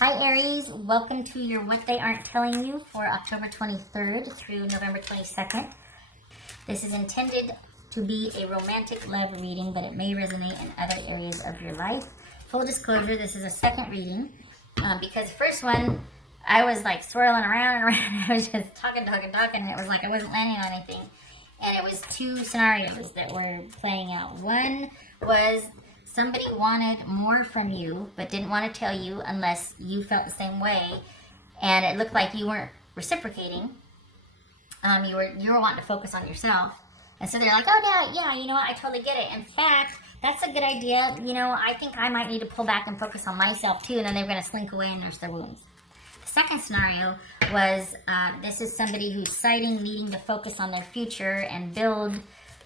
Hi Aries, welcome to your What They Aren't Telling You for October 23rd through November 22nd. This is intended to be a romantic love reading, but it may resonate in other areas of your life. Full disclosure, this is a second reading because the first one, I was like swirling around and around. I was just talking, and it was like I wasn't landing on anything. And it was two scenarios that were playing out. One was somebody wanted more from you, but didn't want to tell you unless you felt the same way, and it looked like you weren't reciprocating. You were wanting to focus on yourself, and so they're like, "Oh yeah, you know what? I totally get it. In fact, that's a good idea. You know, I think I might need to pull back and focus on myself too." And then they're going to slink away and nurse their wounds. The second scenario was this is somebody who's citing needing to focus on their future and build,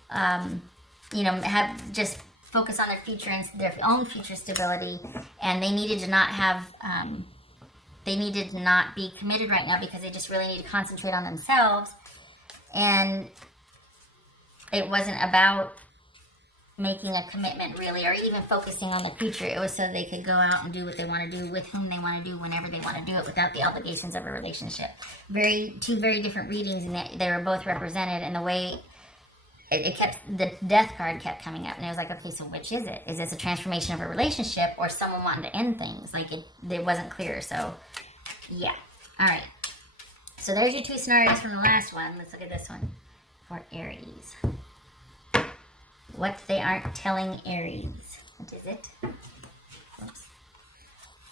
have just focus on their future and their own future stability, and they needed to not have they needed to not be committed right now because they just really need to concentrate on themselves. And it wasn't about making a commitment really, or even focusing on the future. It was so they could go out and do what they want to do with whom they want to do whenever they want to do it without the obligations of a relationship. Two very different readings, and they were both represented, and the way the death card kept coming up, and it was like, okay, so which is it? Is this a transformation of a relationship or someone wanting to end things? Like it wasn't clear. So yeah. All right. So there's your two scenarios from the last one. Let's look at this one for Aries. What they aren't telling Aries. What is it? Oops.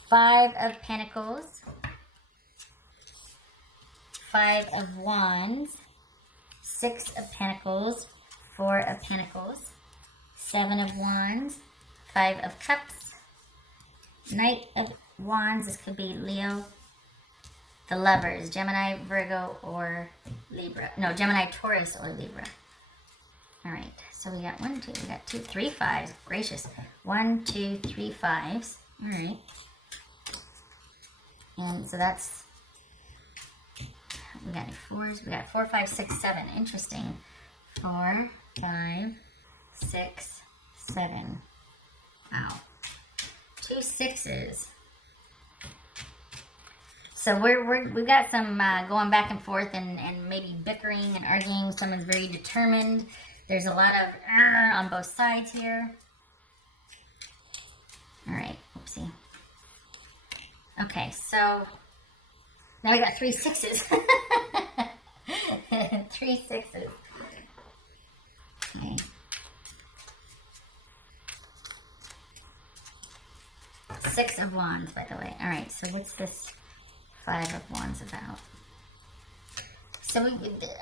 5 of Pentacles. 5 of Wands. 6 of Pentacles. 4 of Pentacles, 7 of Wands, 5 of Cups, Knight of Wands. This could be Leo, the Lovers, Gemini, Virgo, or Libra. No, Gemini, Taurus, or Libra. All right, so we got 3 5s. Gracious. 1, 2, 3 5s. All right. And so that's, we got any 4s? We got 4, 5, 6, 7. Interesting. 4, 5, 6, 7. Wow. 2 6s. So we've got some going back and forth and maybe bickering and arguing. Someone's very determined. There's a lot of on both sides here. All right. Oopsie. Okay, so now we got 3 6s. 3 6s. Okay. 6 of Wands, by the way. All right, so what's this 5 of Wands about? So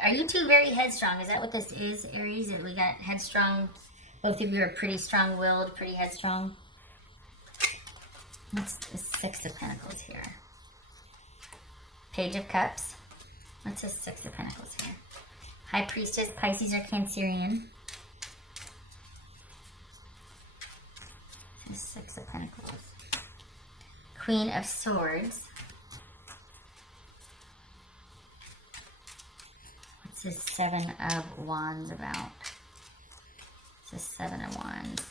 are you two very headstrong? Is that what this is, Aries? We got headstrong. Both of you are pretty strong-willed, pretty headstrong. What's the 6 of Pentacles here? Page of Cups. What's this 6 of Pentacles here? High Priestess, Pisces, or Cancerian. 6 of Pentacles. Queen of Swords. What's this 7 of Wands about? It's this 7 of Wands.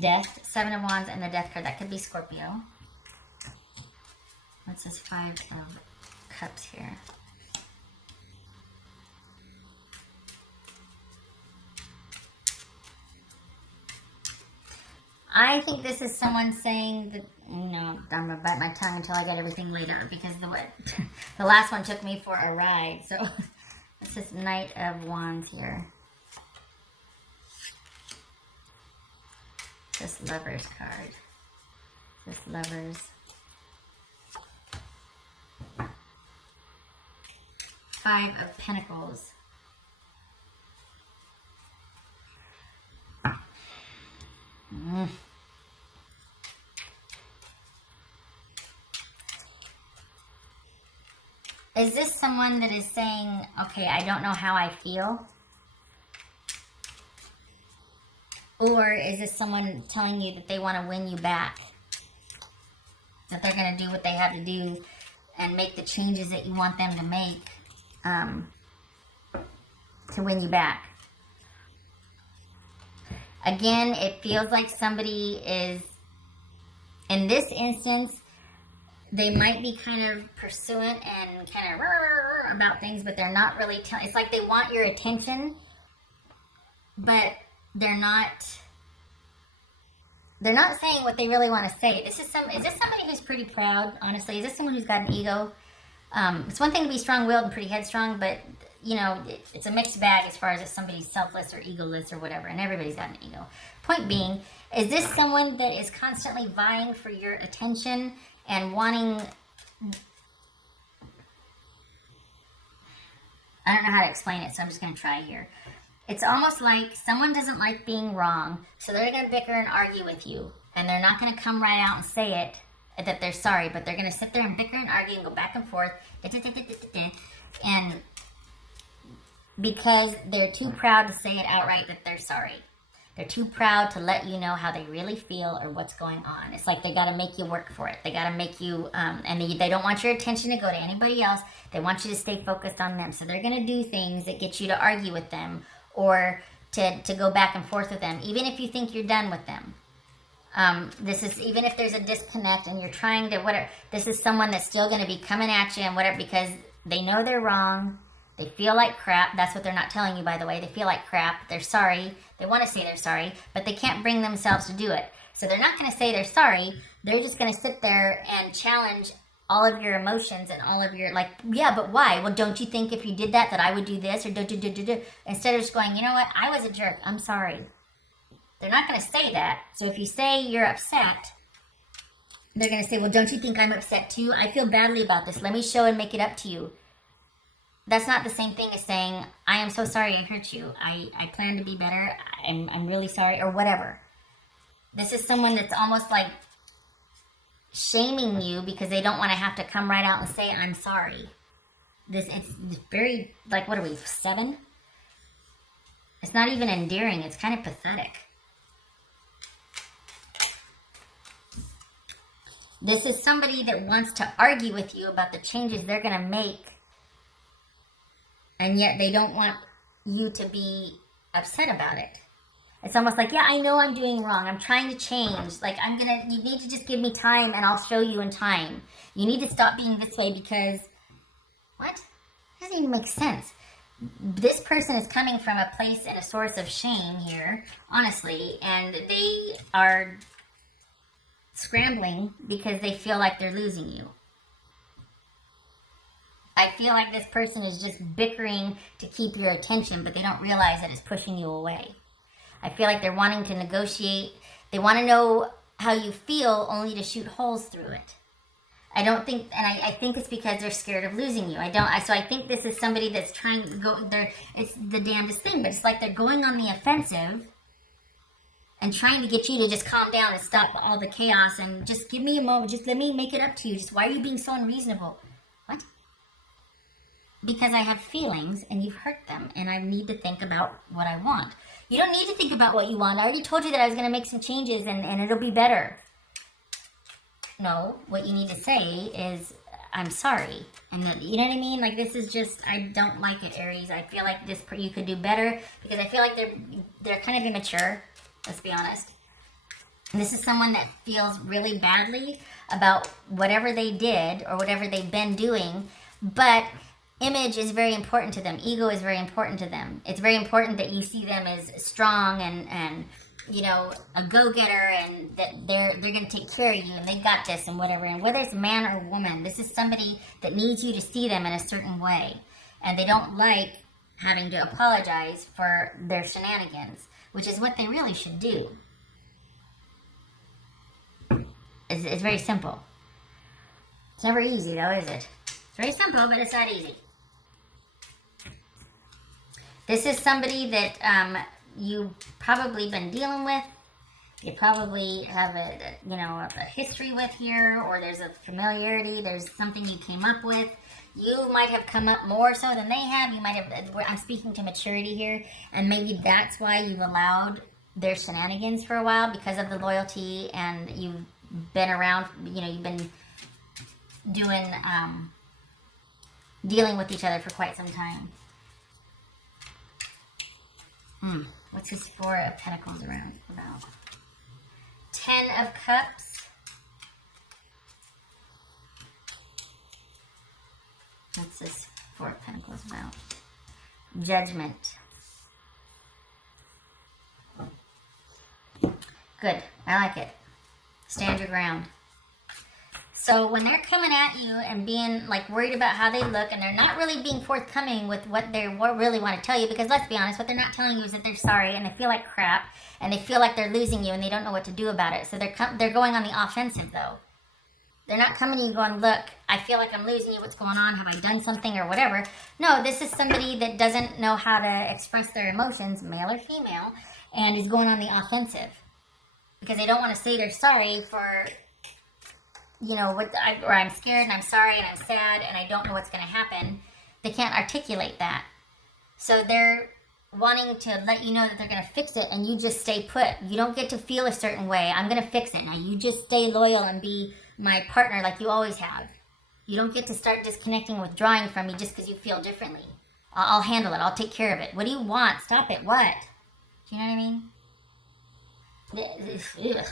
Death, 7 of Wands, and the Death card. That could be Scorpio. What's this 5 of Cups here? I think this is someone saying that, I'm going to bite my tongue until I get everything laid out, because the last one took me for a ride. So it's this Knight of Wands here. This Lovers card. This Lovers. 5 of Pentacles. Is this someone that is saying, okay, I don't know how I feel? Or is this someone telling you that they want to win you back? That they're going to do what they have to do and make the changes that you want them to make to win you back. Again, it feels like somebody is, in this instance, they might be kind of pursuant and kind of about things, but they're not really telling. It's like they want your attention, but they're not saying what they really want to say. Is this somebody who's pretty proud, honestly? Is this someone who's got an ego? It's one thing to be strong-willed and pretty headstrong, but, you know, it's a mixed bag as far as if somebody's selfless or egoless or whatever, and everybody's got an ego. Point being, is this someone that is constantly vying for your attention and wanting... I don't know how to explain it, so I'm just going to try here. It's almost like someone doesn't like being wrong, so they're going to bicker and argue with you. And they're not going to come right out and say it, that they're sorry, but they're going to sit there and bicker and argue and go back and forth. And because they're too proud to say it outright that they're sorry. They're too proud to let you know how they really feel or what's going on. It's like they got to make you work for it. They got to make you, and they don't want your attention to go to anybody else. They want you to stay focused on them. So they're going to do things that get you to argue with them or to go back and forth with them, even if you think you're done with them. This is, even if there's a disconnect and you're trying to, whatever, this is someone that's still going to be coming at you and whatever, because they know they're wrong. They feel like crap. That's what they're not telling you, by the way. They feel like crap. They're sorry. They want to say they're sorry, but they can't bring themselves to do it. So they're not going to say they're sorry. They're just going to sit there and challenge all of your emotions and all of your, like, yeah, but why? Well, don't you think if you did that I would do this, or do. Instead of just going, you know what? I was a jerk. I'm sorry. They're not going to say that. So if you say you're upset, they're going to say, well, don't you think I'm upset too? I feel badly about this. Let me show and make it up to you. That's not the same thing as saying, I am so sorry I hurt you. I plan to be better. I'm really sorry, or whatever. This is someone that's almost like shaming you because they don't want to have to come right out and say, I'm sorry. It's very, like, what are we, 7? It's not even endearing. It's kind of pathetic. This is somebody that wants to argue with you about the changes they're going to make, and yet they don't want you to be upset about it. It's almost like, yeah, I know I'm doing wrong. I'm trying to change. Like, you need to just give me time and I'll show you in time. You need to stop being this way because, what? It doesn't even make sense. This person is coming from a place and a source of shame here, honestly, and they are scrambling because they feel like they're losing you. I feel like this person is just bickering to keep your attention, but they don't realize that it's pushing you away. I feel like they're wanting to negotiate. They want to know how you feel only to shoot holes through it. I don't think, and I think it's because they're scared of losing you. So I think this is somebody that's trying to go, it's the damnedest thing, but it's like they're going on the offensive and trying to get you to just calm down and stop all the chaos and just give me a moment. Just let me make it up to you. Just, why are you being so unreasonable? What? Because I have feelings and you've hurt them and I need to think about what I want. You don't need to think about what you want. I already told you that I was going to make some changes and it'll be better. No, what you need to say is, I'm sorry. And you know what I mean? Like, this is just, I don't like it, Aries. I feel like you could do better because I feel like they're kind of immature. Let's be honest. And this is someone that feels really badly about whatever they did or whatever they've been doing, but image is very important to them. Ego is very important to them. It's very important that you see them as strong and you know, a go-getter, and that they're going to take care of you and they got this and whatever. And whether it's man or woman, this is somebody that needs you to see them in a certain way. And they don't like having to apologize for their shenanigans, which is what they really should do. It's very simple. It's never easy though, is it? It's very simple, but it's not easy. This is somebody that you've probably been dealing with. You probably have a history with here, or there's a familiarity. There's something you came up with. You might have come up more so than they have. You might have. I'm speaking to maturity here, and maybe that's why you've allowed their shenanigans for a while because of the loyalty, and you've been around. You know, you've been doing dealing with each other for quite some time. What's this Four of Pentacles about? Ten of Cups. What's this Four of Pentacles about? Judgment. Good. I like it. Stand your ground. So when they're coming at you and being like worried about how they look, and they're not really being forthcoming with what they really want to tell you, because let's be honest, what they're not telling you is that they're sorry and they feel like crap and they feel like they're losing you and they don't know what to do about it. So they're going on the offensive though. They're not coming to you going, look, I feel like I'm losing you. What's going on? Have I done something or whatever? No, this is somebody that doesn't know how to express their emotions, male or female, and is going on the offensive because they don't want to say they're sorry for, you know, or I'm scared and I'm sorry and I'm sad and I don't know what's going to happen. They can't articulate that. So they're wanting to let you know that they're going to fix it, and you just stay put. You don't get to feel a certain way. I'm going to fix it. Now you just stay loyal and be my partner like you always have. You don't get to start disconnecting, withdrawing from me just because you feel differently. I'll handle it. I'll take care of it. What do you want? Stop it. What? Do you know what I mean? Ugh.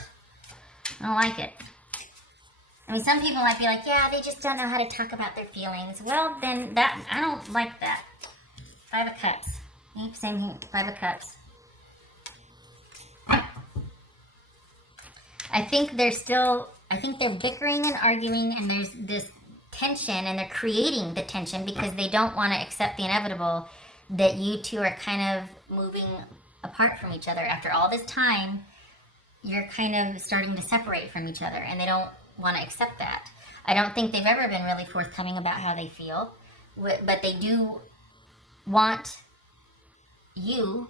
I don't like it. I mean, some people might be like, yeah, they just don't know how to talk about their feelings. Well, then I don't like that. Five of Cups. Yep, same here. Five of Cups. I think they're bickering and arguing, and there's this tension, and they're creating the tension because they don't want to accept the inevitable that you two are kind of moving apart from each other. After all this time, you're kind of starting to separate from each other, and they don't want to accept that. I don't think they've ever been really forthcoming about how they feel, but they do want you.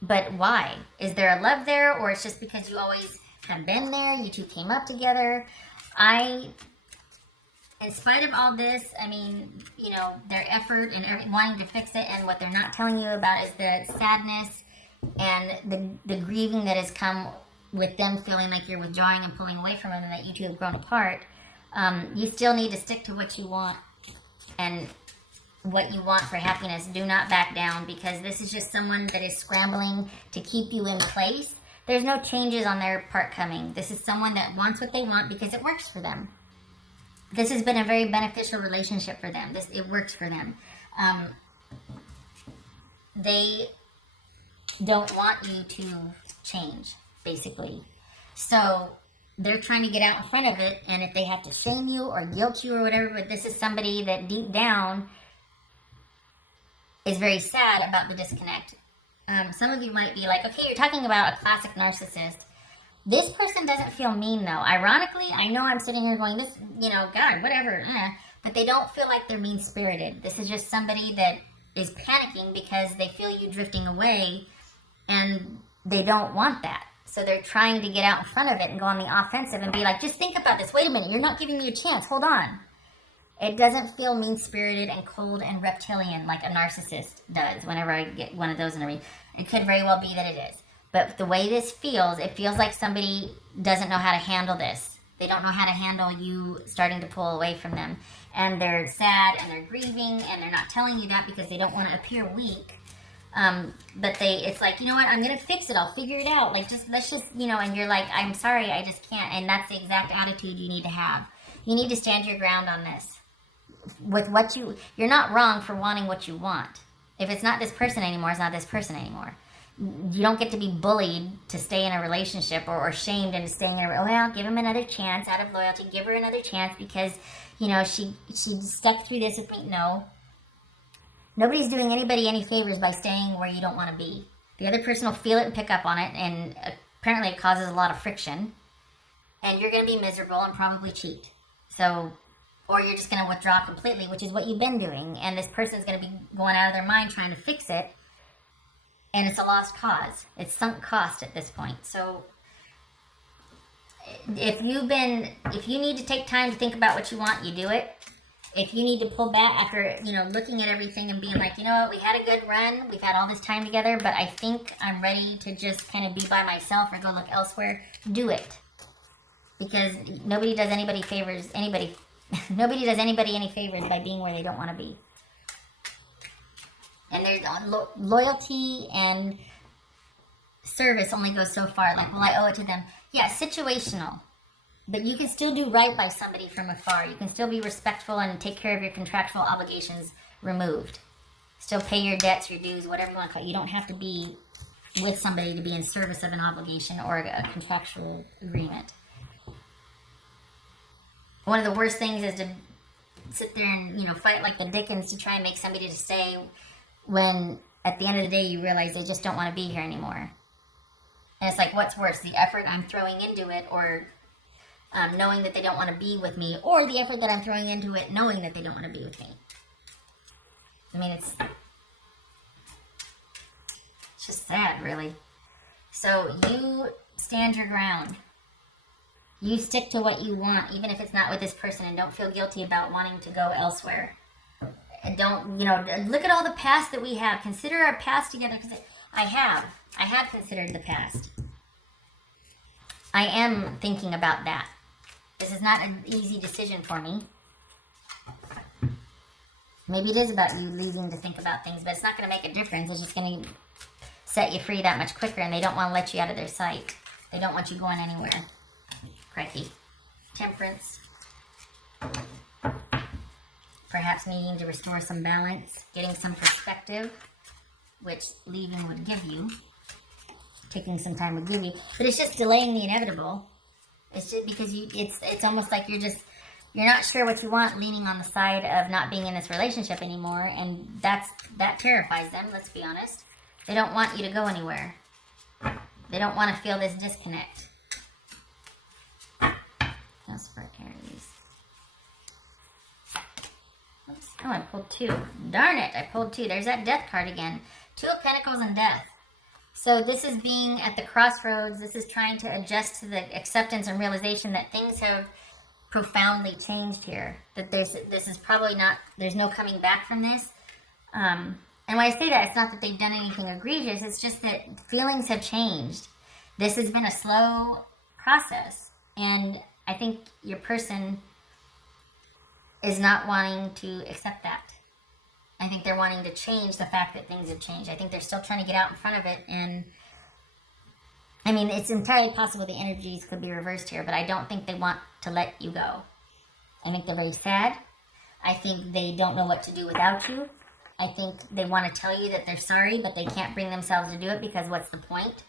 But why? Is there a love there, or it's just because you always have been there? You two came up together. In spite of all this, I mean, you know, their effort and wanting to fix it, and what they're not telling you about is the sadness and the grieving that has come with them feeling like you're withdrawing and pulling away from them, and that you two have grown apart. You still need to stick to what you want and what you want for happiness. Do not back down, because this is just someone that is scrambling to keep you in place. There's no changes on their part coming. This is someone that wants what they want because it works for them. This has been a very beneficial relationship for them. It works for them. They don't want you to change, basically. So they're trying to get out in front of it, and if they have to shame you or guilt you or whatever, but this is somebody that deep down is very sad about the disconnect. Some of you might be like, okay, you're talking about a classic narcissist. This person doesn't feel mean, though. Ironically, I know I'm sitting here going, this, you know, God, whatever, but they don't feel like they're mean-spirited. This is just somebody that is panicking because they feel you drifting away, and they don't want that. So they're trying to get out in front of it and go on the offensive and be like, just think about this. Wait a minute, you're not giving me a chance. Hold on. It doesn't feel mean-spirited and cold and reptilian like a narcissist does whenever I get one of those in a read. It could very well be that it is. But the way this feels, it feels like somebody doesn't know how to handle this. They don't know how to handle you starting to pull away from them. And they're sad and they're grieving, and they're not telling you that because they don't want to appear weak. But it's like, you know what, I'm going to fix it. I'll figure it out. Like, let's just, you know, and you're like, I'm sorry, I just can't. And that's the exact attitude you need to have. You need to stand your ground on this. With what you're not wrong for wanting what you want. If it's not this person anymore, it's not this person anymore. You don't get to be bullied to stay in a relationship, or shamed into staying in well, give him another chance out of loyalty. Give her another chance because, you know, she stuck through this with me. No. Nobody's doing anybody any favors by staying where you don't want to be. The other person will feel it and pick up on it, and apparently it causes a lot of friction. And you're going to be miserable and probably cheat. So, or you're just going to withdraw completely, which is what you've been doing. And this person's going to be going out of their mind trying to fix it. And it's a lost cause. It's sunk cost at this point. So if you need to take time to think about what you want, you do it. If you need to pull back after, you know, looking at everything and being like, you know what, we had a good run. We've had all this time together, but I think I'm ready to just kind of be by myself or go look elsewhere. Do it. Because nobody does anybody Nobody does anybody any favors by being where they don't want to be. And there's loyalty and service only goes so far. Like, well, I owe it to them. Yeah, situational. But you can still do right by somebody from afar. You can still be respectful and take care of your contractual obligations removed. Still pay your debts, your dues, whatever you want to call it. You don't have to be with somebody to be in service of an obligation or a contractual agreement. One of the worst things is to sit there and, fight like the Dickens to try and make somebody to stay when at the end of the day you realize they just don't want to be here anymore. And it's like, what's worse, the effort I'm throwing into it, or knowing that they don't want to be with me, or the effort that I'm throwing into it knowing that they don't want to be with me? I mean, it's just sad, really. So you stand your ground. You stick to what you want, even if it's not with this person, and don't feel guilty about wanting to go elsewhere. And don't, look at all the past that we have. Consider our past together, because I have considered the past. I am thinking about that. This is not an easy decision for me. Maybe it is about you leaving to think about things, but it's not going to make a difference. It's just going to set you free that much quicker, and they don't want to let you out of their sight. They don't want you going anywhere. Crikey. Temperance. Perhaps needing to restore some balance, getting some perspective, which leaving would give you. Taking some time would give you. But it's just delaying the inevitable. It's just because it's almost like you're not sure what you want, leaning on the side of not being in this relationship anymore, and that terrifies them, let's be honest. They don't want you to go anywhere. They don't want to feel this disconnect. That's for Aries. Oops. Oh, I pulled two. Darn it, I pulled two. There's that death card again. Two of Pentacles and death. So this is being at the crossroads. This is trying to adjust to the acceptance and realization that things have profoundly changed here. That this is probably not, there's no coming back from this. And when I say that, it's not that they've done anything egregious. It's just that feelings have changed. This has been a slow process. And I think your person is not wanting to accept that. I think they're wanting to change the fact that things have changed. I think they're still trying to get out in front of it. And I mean, it's entirely possible the energies could be reversed here, but I don't think they want to let you go. I think they're very sad. I think they don't know what to do without you. I think they want to tell you that they're sorry, but they can't bring themselves to do it because what's the point?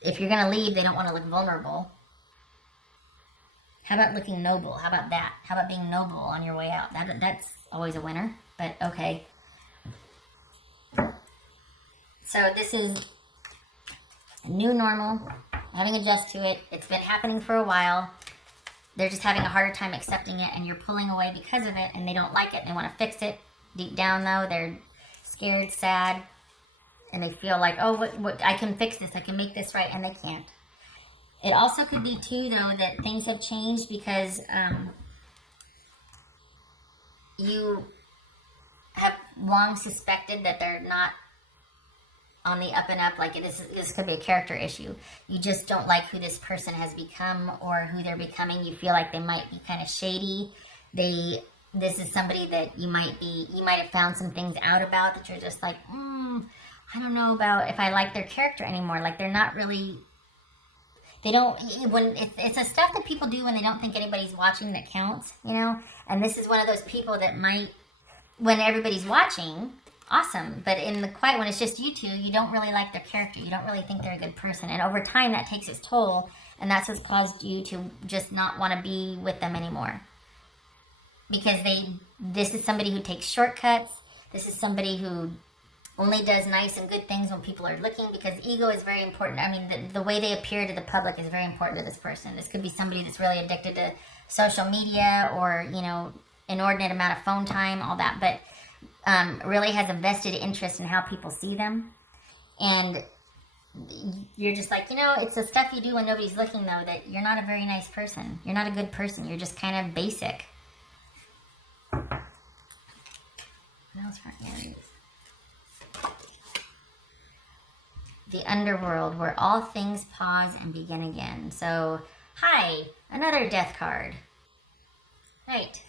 If you're going to leave, they don't want to look vulnerable. How about looking noble? How about that? How about being noble on your way out? That's always a winner, but okay. So this is a new normal, having to adjust to it. It's been happening for a while. They're just having a harder time accepting it, and you're pulling away because of it, and they don't like it. They want to fix it. Deep down, though, they're scared, sad, and they feel like, oh, what, I can fix this. I can make this right, and they can't. It also could be, too, though, that things have changed because you have long suspected that they're not on the up and up. Like, this could be a character issue. You just don't like who this person has become or who they're becoming. You feel like they might be kind of shady. This is somebody that you might have found some things out about that you're just like, I don't know about if I like their character anymore. Like, they're not really... when it's the stuff that people do when they don't think anybody's watching that counts, and this is one of those people that might, when everybody's watching, awesome, but in the quiet, when it's just you two, you don't really like their character, you don't really think they're a good person, and over time that takes its toll, and that's what's caused you to just not want to be with them anymore, because this is somebody who takes shortcuts. This is somebody who only does nice and good things when people are looking, because ego is very important. I mean, the way they appear to the public is very important to this person. This could be somebody that's really addicted to social media or, inordinate amount of phone time, all that, but really has a vested interest in how people see them. And you're just like, it's the stuff you do when nobody's looking, though, that you're not a very nice person. You're not a good person. You're just kind of basic. What else for Aries? The underworld, where all things pause and begin again. So, hi, another death card. Right.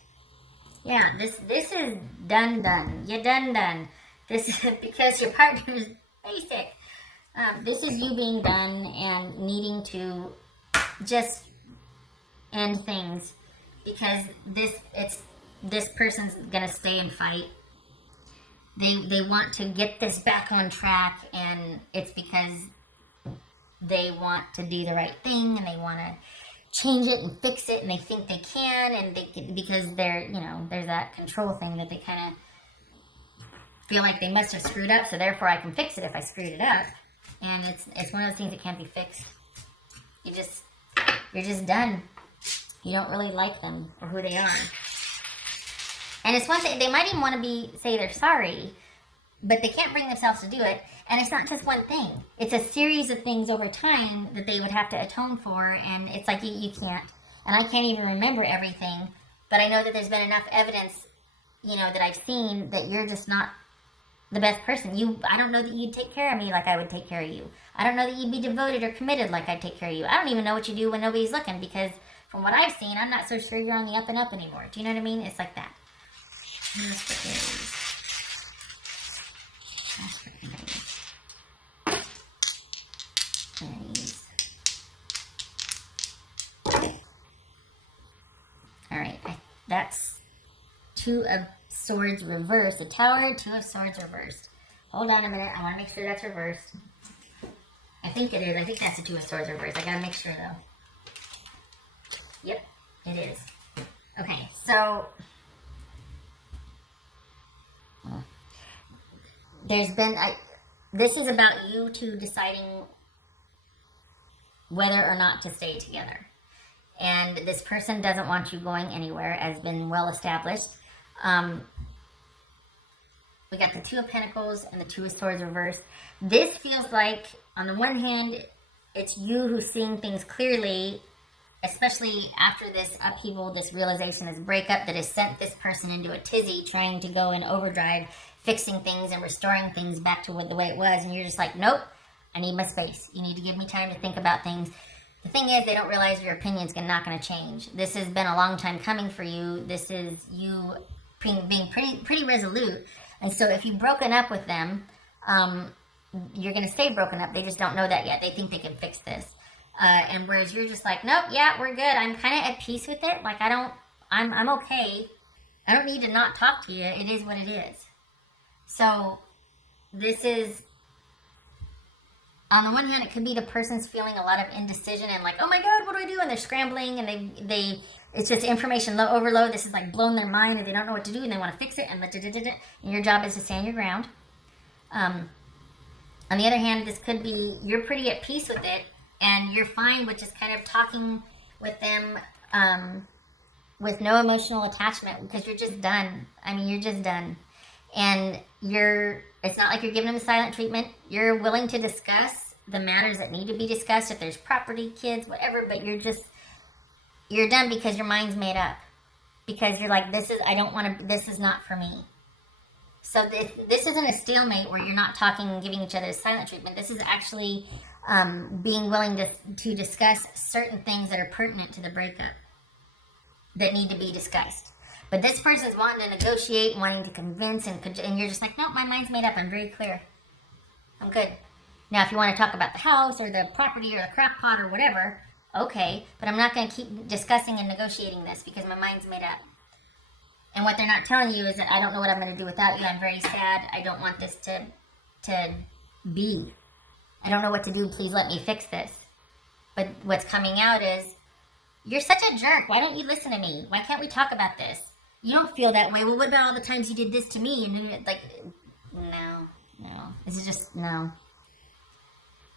Yeah, this is done. You're done. This is because your partner is basic. This is you being done and needing to just end things because this person's gonna stay and fight. They want to get this back on track, and it's because they want to do the right thing and they want to change it and fix it, and they think they can, and because they're there's that control thing that they kind of feel like they must have screwed up, so therefore I can fix it if I screwed it up. And it's one of those things that can't be fixed. You're just done. You don't really like them or who they are. And it's one thing, they might even want to say they're sorry, but they can't bring themselves to do it. And it's not just one thing. It's a series of things over time that they would have to atone for, and it's like you can't. And I can't even remember everything, but I know that there's been enough evidence, that I've seen that you're just not the best person. I don't know that you'd take care of me like I would take care of you. I don't know that you'd be devoted or committed like I'd take care of you. I don't even know what you do when nobody's looking, because from what I've seen, I'm not so sure you're on the up and up anymore. Do you know what I mean? It's like that. Aries. Alright, that's Two of Swords reversed. The Tower, Two of Swords reversed. Hold on a minute, I want to make sure that's reversed. I think it is. I think that's the Two of Swords reversed. I gotta make sure though. Yep, it is. Okay, so there's been this is about you two deciding whether or not to stay together, and this person doesn't want you going anywhere, as been well established. We got the Two of Pentacles and the Two of Swords reversed. This feels like, on the one hand, it's you who's seeing things clearly, especially after this upheaval, this realization, this breakup that has sent this person into a tizzy, trying to go in overdrive, fixing things and restoring things back to the way it was, and you're just like, nope, I need my space. You need to give me time to think about things. The thing is, they don't realize your opinion's not going to change. This has been a long time coming for you. This is you being pretty resolute. And so if you've broken up with them, you're going to stay broken up. They just don't know that yet. They think they can fix this. And whereas you're just like, nope, yeah, we're good. I'm kind of at peace with it. Like, I'm okay. I don't need to not talk to you. It is what it is. So this is, on the one hand, it could be the person's feeling a lot of indecision and like, oh my God, what do I do? And they're scrambling, and it's just information overload. This is like blown their mind, and they don't know what to do, and they want to fix it, and your job is to stand your ground. On the other hand, this could be you're pretty at peace with it, and you're fine with just kind of talking with them with no emotional attachment, because you're just done. I mean, you're just done. And it's not like you're giving them silent treatment. You're willing to discuss the matters that need to be discussed, if there's property, kids, whatever, but you're done because your mind's made up. Because you're like, this is not for me. So this isn't a stalemate where you're not talking and giving each other silent treatment. This is actually being willing to discuss certain things that are pertinent to the breakup that need to be discussed. But this person's wanting to negotiate, wanting to convince, and you're just like, nope, my mind's made up. I'm very clear. I'm good. Now, if you want to talk about the house or the property or the crap pot or whatever, okay. But I'm not going to keep discussing and negotiating this because my mind's made up. And what they're not telling you is that I don't know what I'm going to do without you. I'm very sad. I don't want this to be. I don't know what to do. Please let me fix this. But what's coming out is, you're such a jerk. Why don't you listen to me? Why can't we talk about this? You don't feel that way. Well, what about all the times you did this to me? And you're like, no. This is just, no.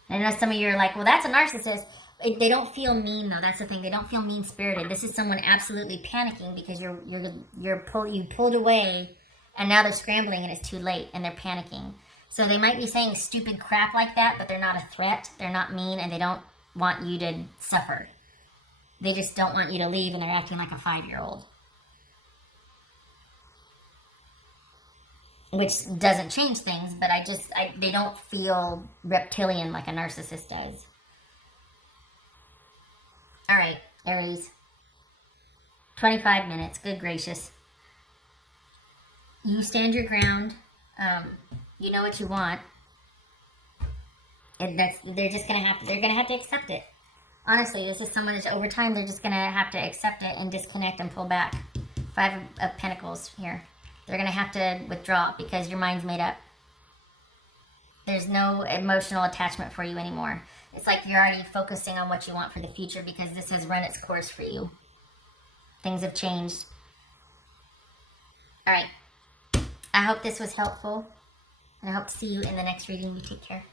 I know some of you are like, well, that's a narcissist. They don't feel mean, though. That's the thing. They don't feel mean-spirited. This is someone absolutely panicking because you pulled away, and now they're scrambling, and it's too late, and they're panicking. So they might be saying stupid crap like that, but they're not a threat. They're not mean, and they don't want you to suffer. They just don't want you to leave, and they're acting like a 5-year-old. Which doesn't change things, but they don't feel reptilian like a narcissist does. All right, Aries. 25 minutes. Good gracious. You stand your ground. You know what you want. And they're just gonna have to accept it. Honestly, this is someone that over time they're just gonna have to accept it and disconnect and pull back. Five of Pentacles here. They're gonna have to withdraw because your mind's made up. There's no emotional attachment for you anymore. It's like you're already focusing on what you want for the future because this has run its course for you. Things have changed. All right. I hope this was helpful, and I hope to see you in the next reading. You take care.